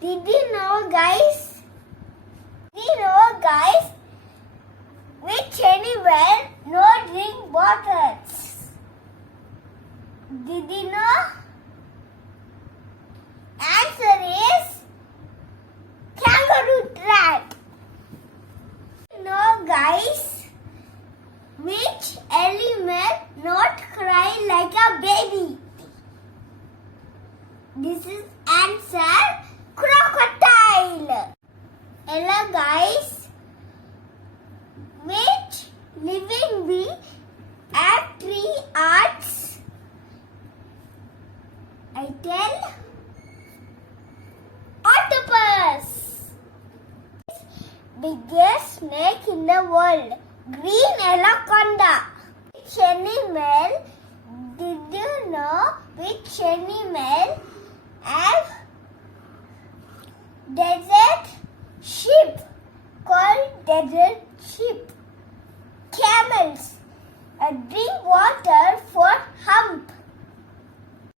Did you know, guys? Which animal no drink waters? Did you know? Answer is kangaroo rat. You know, guys, which animal not cry like a baby? This is answer crocodile. Hello, guys. Which living being have three arts? I tell octopus. Biggest snake in the world. Green anaconda. Which animal? Did you know which animal have desert sheep called desert sheep? Camels drink water for hump.